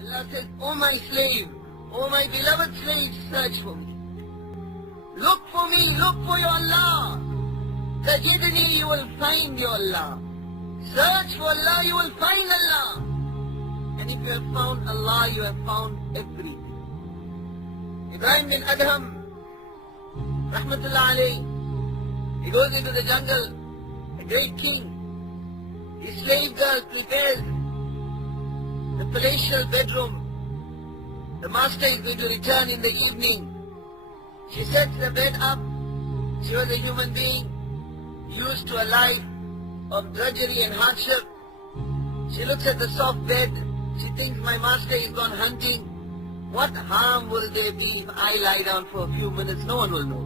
Allah says, "O my slave, O my beloved slave, search for me. Look for me, look for your Allah. Tajidni, you will find your Allah. Search for Allah, you will find Allah. And if you have found Allah, you have found everything." Ibrahim bin Adhem Rahmatullah alayhi, he goes into the jungle, a great king. His slave girl prepares the palatial bedroom. The master is going to return in the evening. She sets the bed up. She was a human being, used to a life of drudgery and hardship. She looks at the soft bed. She thinks, my master is gone hunting. What harm will there be if I lie down for a few minutes? No one will know.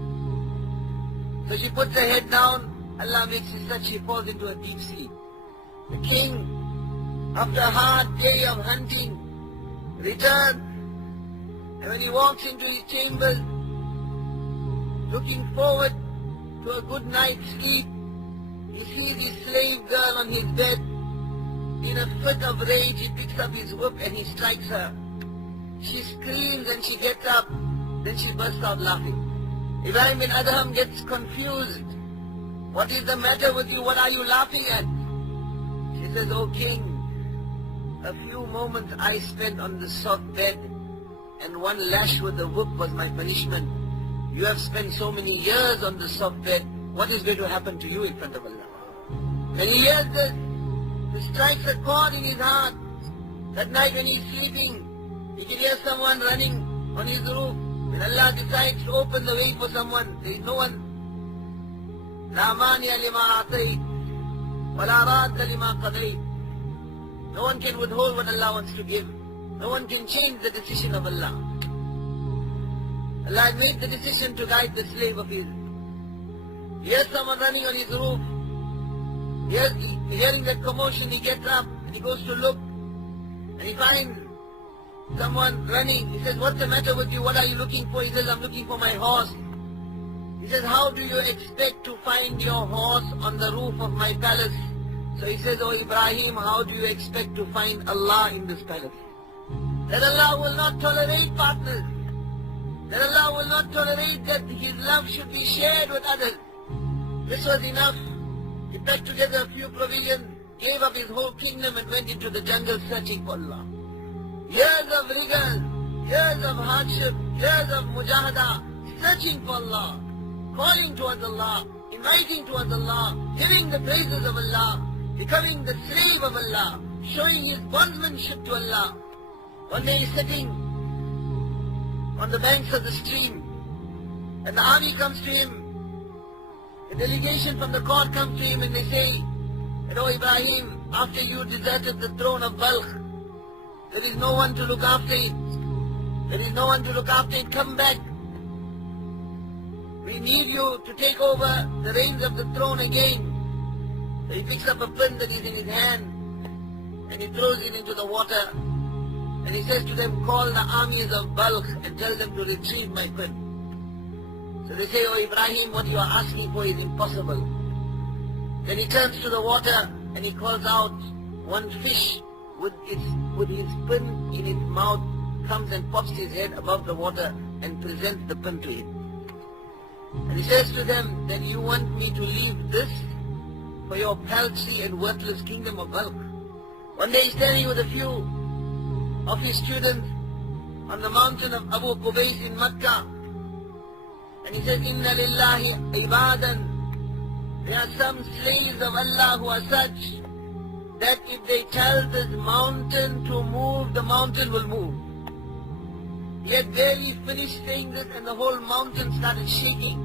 So she puts her head down. Allah makes it such she falls into a deep sleep. The king, after a hard day of hunting, returns. And when he walks into his chambers, looking forward to a good night's sleep, he sees his slave girl on his bed. In a fit of rage, he picks up his whip and he strikes her. She screams and she gets up. Then she bursts out laughing. Ibrahim bin Adhem gets confused. What is the matter with you? What are you laughing at? She says, "O king, a few moments I spent on the soft bed, and one lash with the whip was my punishment. You have spent so many years on the soft bed. What is going to happen to you in front of Allah?" When he hears this, he strikes a chord in his heart. That night when he's sleeping, he can hear someone running on his roof. When Allah decides to open the way for someone, there is no one. "La mani'a lima a'tayt, wa la radda lima qadayt." No one can withhold what Allah wants to give. No one can change the decision of Allah. Allah had made the decision to guide the slave of his. He hears someone running on his roof. Hearing that commotion, he gets up and he goes to look. And he finds someone running. He says, "What's the matter with you? What are you looking for?" He says, "I'm looking for my horse." He says, "How do you expect to find your horse on the roof of my palace?" So he says, "Oh Ibrahim, how do you expect to find Allah in this palace?" That Allah will not tolerate partners. That Allah will not tolerate that His love should be shared with others. This was enough. He packed together a few provisions, gave up his whole kingdom and went into the jungle searching for Allah. Years of rigor, years of hardship, years of mujahada, searching for Allah, calling towards Allah, inviting towards Allah, giving the praises of Allah, becoming the slave of Allah, showing his bondsmanship to Allah. One day he's sitting on the banks of the stream, and the army comes to him. A delegation from the court comes to him and they say, "Oh Ibrahim, after you deserted the throne of Balkh, there is no one to look after it. There is no one to look after it. Come back. We need you to take over the reins of the throne again." So he picks up a pin that is in his hand and he throws it into the water. And he says to them, "Call the armies of Balkh and tell them to retrieve my pin." So they say, "Oh Ibrahim, what you are asking for is impossible." Then he turns to the water and he calls out one fish with his pin in its mouth, comes and pops his head above the water and presents the pin to him. And he says to them, "Then you want me to leave this for your paltry and worthless kingdom of Balkh?" One day he's standing with a few of his students on the mountain of Abu Qubais in Makkah. And he says, "Inna lillahi ibadan." There are some slaves of Allah who are such that if they tell this mountain to move, the mountain will move. He had barely finished saying this and the whole mountain started shaking.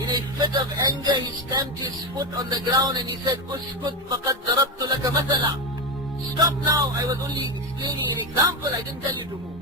In a fit of anger, he stamped his foot on the ground and he said, "Uskut faqad darabtu laka mathala." Stop now, I was only explaining an example, I didn't tell you to move.